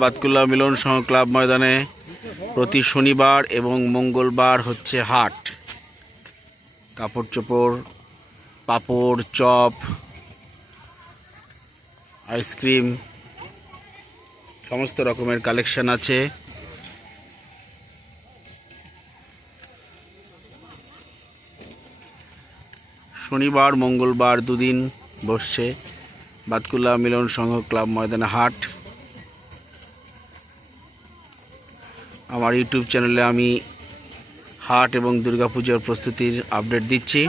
বাতকুল্লা মিলন সংঘ club ময়দানে প্রতি শনিবার এবং মঙ্গলবার হচ্ছে হাট। কাপড় চোপড়, পাপড়, চপ, আইসক্রিম সমস্ত রকমের কালেকশন আছে। শনিবার মঙ্গলবার দুদিন বসছে বাতকুল্লা মিলন সংঘ ক্লাব ময়দানে হাট। আমার ইউটিউব চ্যানেলে আমি হাট এবং দুর্গাপূজার প্রস্তুতির আপডেট দিচ্ছি।